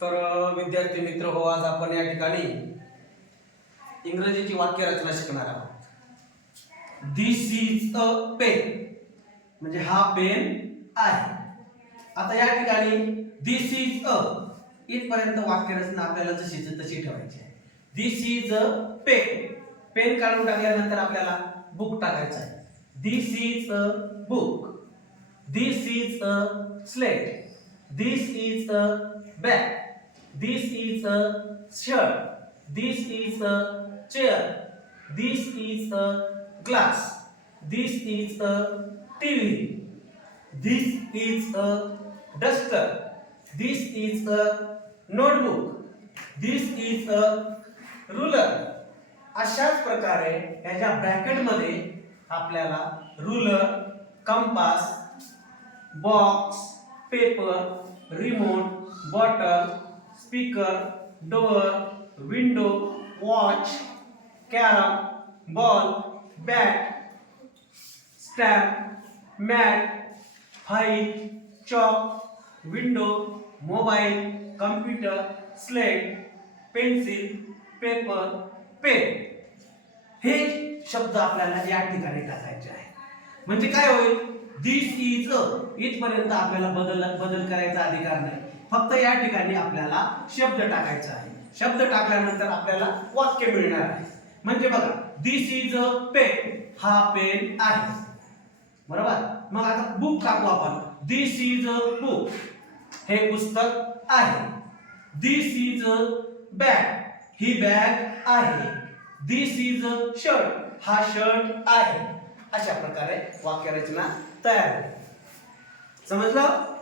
तर विद्यार्थी मित्र हो, आज आपण या ठिकाणी इंग्रजीची वाक्यरचना शिकणार आहोत. दिस इज अ पेन, म्हणजे हा पेन आहे. आता या ठिकाणी दिस इज अ इथपर्यंत वाक्यरचना आपल्याला जशीची तशी ठेवायची आहे. This is a pen, pen काढून टाकल्यानंतर आपल्याला बुक टाकायचं आहे. This is a book, this is a slate, this is a bag, this is a shirt, this is a chair, this is a glass, this is a TV, this is a duster, this is a notebook, this is a ruler. अशाच प्रकारे याच्या bracket मध्ये आपल्याला ruler, compass, box, paper, remote, bottle, speaker, door, window, watch, carrom, ball, bat, stamp, mat, file, chalk, window, mobile, computer, slate, pencil, paper, pen हे शब्द आपल्याला या ठिकाणी टाकायचे आहे. म्हणजे काय होईल, दिस इज अ इथपर्यंत आपल्याला बदल करायचा अधिकार नाही. फक्त या ठिकाणी आपल्याला शब्द टाकायचा आहे. शब्द टाकल्यानंतर आपल्याला वाक्य मिळणार आहे. म्हणजे बघा, दिस इज अ पेन, हा पेन आहे, बरोबर. मग आता बुक टाकू आपण. दिस इज अ बुक, हे पुस्तक आहे. दिस इज अ बॅग, ही बॅग आहे. दिस इज अ शर्ट, हा शर्ट आहे. अशा प्रकारे वाक्यरचना तयार होते. समजलं?